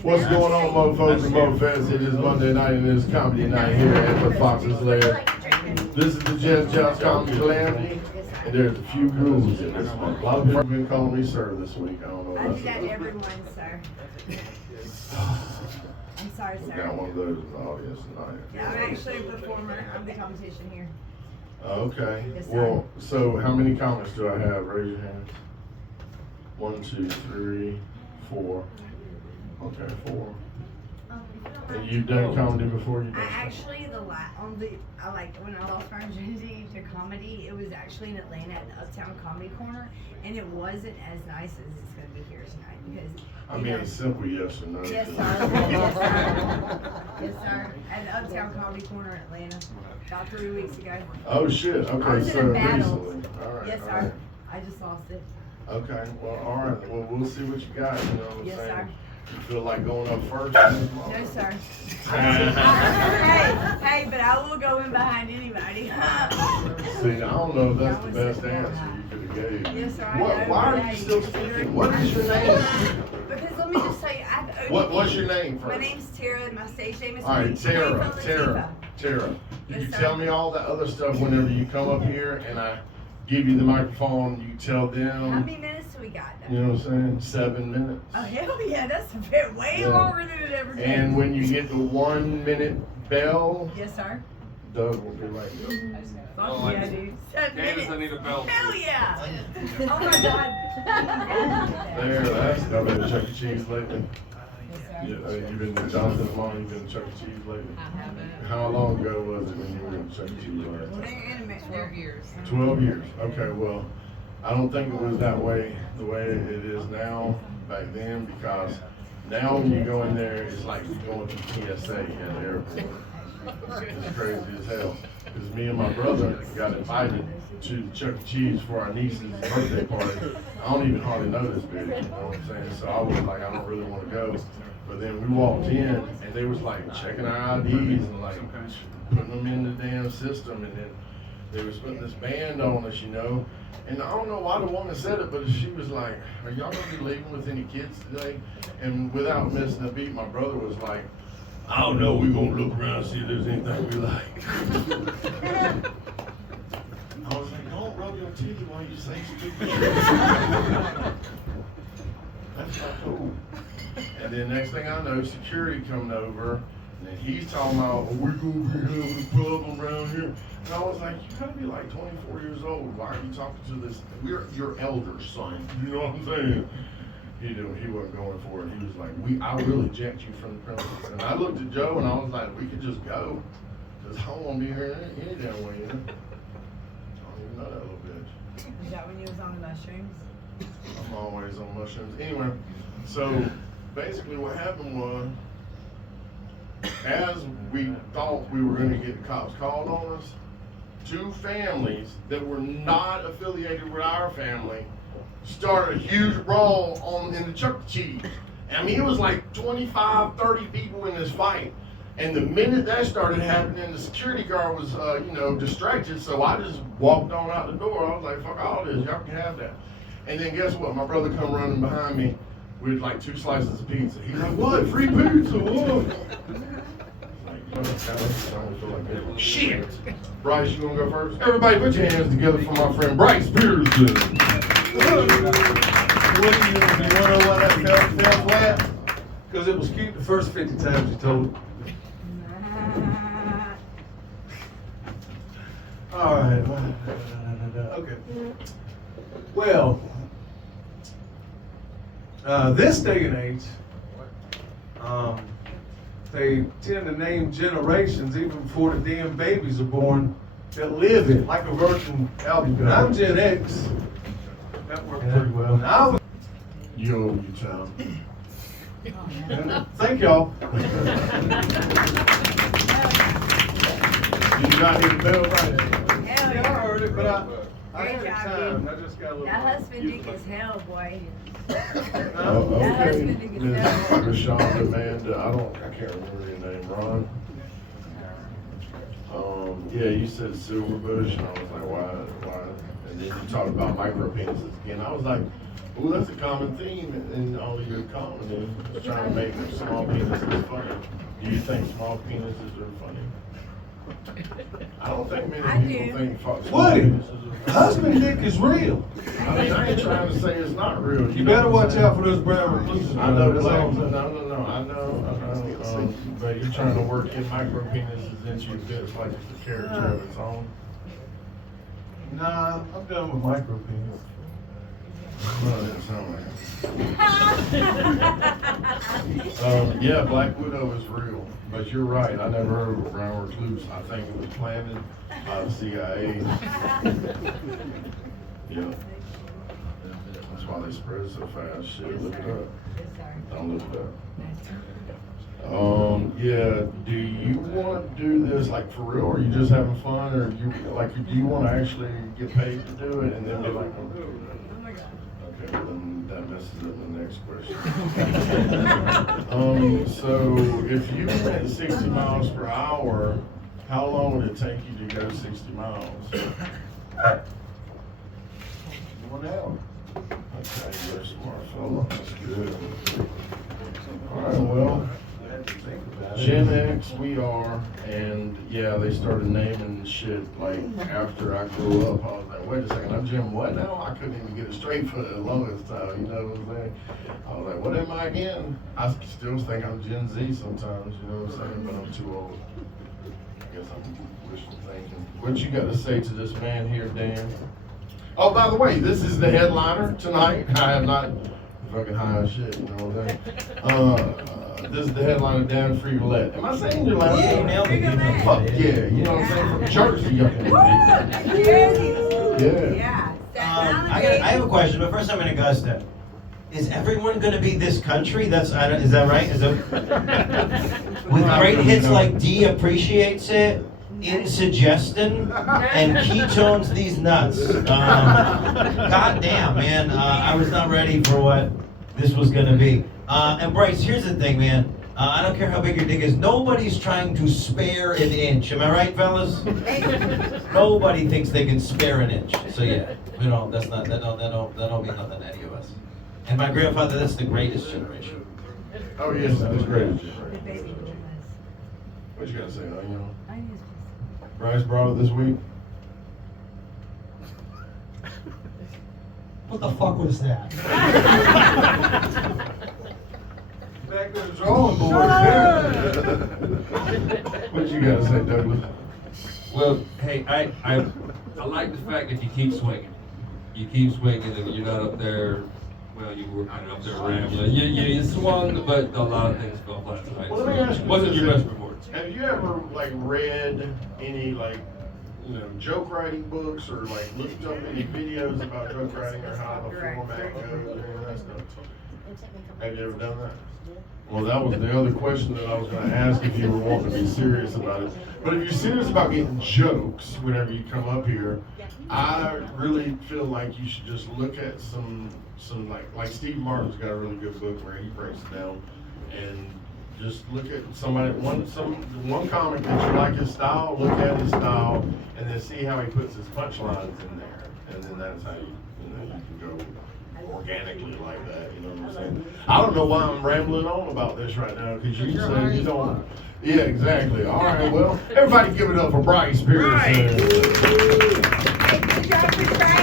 What's going on, mofos and mofettes? It is Monday night and it is comedy night here at the Fox's Lair. This is the Jest Joust Comedy Calamity, and there's a few grooves in this one. A lot of people have been calling me sir this week. I don't know. I do that everyone, sir. I'm sorry, We sir. got one of those in the audience tonight. Yeah, I'm actually a performer. I'm the competition here. Okay. Yes, sir. Well, so how many comments do I have? Raise your hands. 1, 2, 3, 4. Okay, 4. And you've done comedy before? I actually when I lost my virginity to comedy, it was actually in Atlanta at the Uptown Comedy Corner, and it wasn't as nice as it's going to be here tonight because. I mean, a simple yes or no. Yes, sir. Yes, sir. Yes, sir. At the Uptown Comedy Corner in Atlanta, about 3 weeks ago. Oh shit. I Okay, was in so a battle. recently. All right. Yes, all sir. right. I just lost it. Okay. Well, all right. Well, we'll see what you got. You know what I'm Yes, saying? sir. You feel like going up first? No, sir. hey, but I will go in behind anybody. See, I don't know if that's the best answer you could have gave. Yes, sir. Why are you still speaking? What is your name? Because let me just tell you, I've What's your name first? My name's Tara, and my stage name is All right, Tara. Can Yes, you sir. tell me all the other stuff whenever you come up here and I give you the microphone? You tell How them. many minutes do we got? You know what I'm saying? 7 minutes. Oh, hell yeah, that's a bit way longer than it ever takes. And when you get the 1 minute bell, Yes, sir. Doug will be like, Fuck yeah, dude. 7 minutes. I need a bell. Hell yeah. Oh my God. there, that's I've been to Chuck E. Cheese lately. Yes, sir. Yeah, you've been to Jonathan's mom, you've been to Chuck E. Cheese lately? I haven't. How long ago was it when you were at Chuck E. Cheese last time? In a minute. 12 years. 12 years. Okay, well, I don't think it was that way, the way it is now, back then, because now when you go in there, it's like going to TSA at the airport. It's crazy as hell. Because me and my brother got invited to Chuck E. Cheese for our niece's birthday party. I don't even hardly know this bitch, you know what I'm saying? So I was like, I don't really want to go. But then we walked in, and they was like checking our IDs and like putting them in the damn system, and then they was putting this band on us, you know. And I don't know why the woman said it, but she was like, are y'all gonna be leaving with any kids today? And without missing a beat, my brother was like, I don't know, we gonna look around and see if there's anything we like. I was like, don't rub your titty while you say stupid shit. That's not cool. And then next thing I know, security coming over, and then he's talking about, oh, we're gonna be having a problem around here. And I was like, you gotta be like 24 years old. Why are you talking to this? We're your elder son. You know what I'm saying? He wasn't going for it. He was like, I will eject you from the premises. And I looked at Joe and I was like, we could just go. Because I don't want to be here any damn way, you know? I don't even know that little bitch. Is that when you was on the mushrooms? I'm always on mushrooms. Anyway, so basically what happened was, as we thought we were going to get the cops called on us, 2 families that were not affiliated with our family started a huge brawl in the Chuck E. Cheese. I mean, it was like 25, 30 people in this fight. And the minute that started happening, the security guard was, distracted. So I just walked on out the door. I was like, fuck all this, y'all can have that. And then guess what? My brother come running behind me with like 2 slices of pizza. He's like, what? Free pizza? What? Shit! Bryce, you wanna go first? Everybody put your hands together for my friend Bryce Peterson. What do you wanna know why that fell flat? Because it was cute the first 50 times you told it. All right. Okay. Well, this day and age, they tend to name generations even before the damn babies are born that live it, like a Virgin album. I'm Gen X. That worked pretty well. Now I was. You child. Thank y'all. Did you not hear the bell right? Hell Yeah, I yeah. heard it, but I Great had job, time. dude. I just got a little. That husband dick is hell, boy. Oh, That okay. husband dick is hell. Miss Rashonda, Amanda, I can't remember your name, Ron. Yeah, you said silver bush, and I was like, why? And then you talked about micro penises again. I was like, Well, that's a common theme in all of your comedy, is trying to make small penises funny. Do you think small penises are funny? I don't think many people think small Woody, penises are funny. husband dick is real. I mean, I ain't trying to say it's not real. You better watch out for those brown recluses. I know, That's all I'm saying. no, I know, but you're trying to work in micro penises into your bits like it's a character of its own. Nah, I'm done with micro penis. Well, it didn't sound like it. Yeah, Black Widow is real, but you're right. I never heard of a brown recluse. I think it was planted by the CIA. Yeah. That's why they spread so fast. Shit, look it up. Don't look it up. Yeah, do you want to do this like for real, or are you just having fun, or do you want to actually get paid to do it and then be like, oh my God. Okay, well, then that messes up the next question. So if you went 60 miles per hour, how long would it take you to go 60 miles? 1 hour. Okay, you're a smart fellow. That's good. All right, well, Gen X we are, and yeah, they started naming shit like after I grew up. I was like, wait a second, I'm Gen what now? I couldn't even get it straight for the longest time, you know what I'm saying? I was like, what am I again? I still think I'm Gen Z sometimes, you know what I'm saying? But I'm too old. I guess I'm wishful thinking. What you got to say to this man here, Dan? Oh, by the way, this is the headliner tonight. I am not fucking high as shit, you know what I'm saying? This is the headliner, Dan Frigolette. Am I saying your last name? Yeah, Frigolette. Fuck yeah, you know what I'm saying? From Jersey, up in Jersey. Yeah. I have a question, but first I'm in Augusta. Is everyone going to be this country? Is that right? With great hits like D appreciates it, Insuggestion, and Ketones these nuts. God damn, man. I was not ready for what this was going to be. And Bryce, here's the thing, man. I don't care how big your dick is. Nobody's trying to spare an inch. Am I right, fellas? Nobody thinks they can spare an inch. So yeah, that don't mean nothing to any of us. And my grandfather, that's the greatest generation. Oh yes, that was great. The baby boomers. What you gotta say, you know? I need to- Bryce brought it this week. What the fuck was that? Back to the drawing board. What you gotta say, Douglas? Well, hey, I like the fact that you keep swinging. You keep swinging and you're not up there, well, you were kind of up there rambling. You swung, but a lot of things fell flat tonight. Well, let me ask you, Wasn't your best performance. Have you ever read any joke writing books or looked up any videos about joke writing or how the format goes or any of that stuff? Have you ever done that? Well, that was the other question that I was going to ask if you were wanting to be serious about it. But if you're serious about getting jokes whenever you come up here, I really feel like you should just look at some like Steve Martin's got a really good book where he breaks it down, and just look at one comic that you like his style, look at his style, and then see how he puts his punchlines in there, and then that's how you can go organically like that, you know what I'm saying? I don't know why I'm rambling on about this right now, because you said you don't. Yeah, exactly. All right, well, everybody give it up for Bryce Pierce. Good job for Bryce.